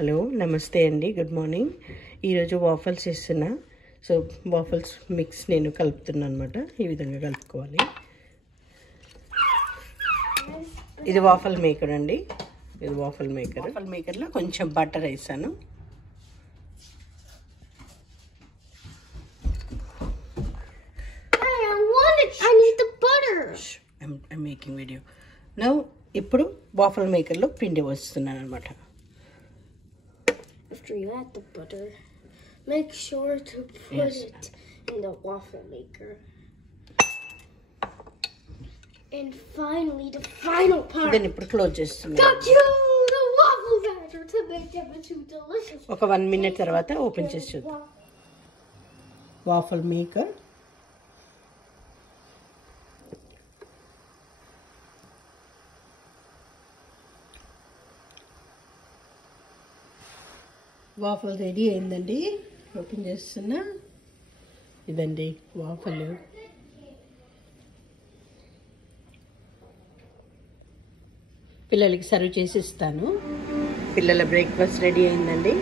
Hello నమస్తే అండి, good morning. ఈరోజు వాఫల్స్ చేస్తున్నా. సో వాఫల్స్ మిక్స్ నేను కలుపుతున్నా అనమాట. ఈ విధంగా కలుపుకోవాలి. ఇది వాఫల్ మేకర్ అండి. ఇది వాఫల్ మేకర్లో కొంచెం బటర్ వేసాను. I'm making video. Now ఇప్పుడు వాఫల్ మేకర్లో పిండి వస్తున్నాను అనమాట. After you add the butter, make sure to put it in the waffle maker. And finally, the final part. Then ఇప్పుడు క్లోజ్ చేస్తున్నాను. Got you the waffle batter to make them into delicious. ఒక 1 minute తర్వాత open చేసి చూద్దాం. Waffle maker waffle ready అయిందండి. Open చేస్తున్నా. ఇదండి waffle. పిల్లలకి సర్వ్ చేసి ఇస్తాను. పిల్లల బ్రేక్ఫాస్ట్ రెడీ అయిందండి.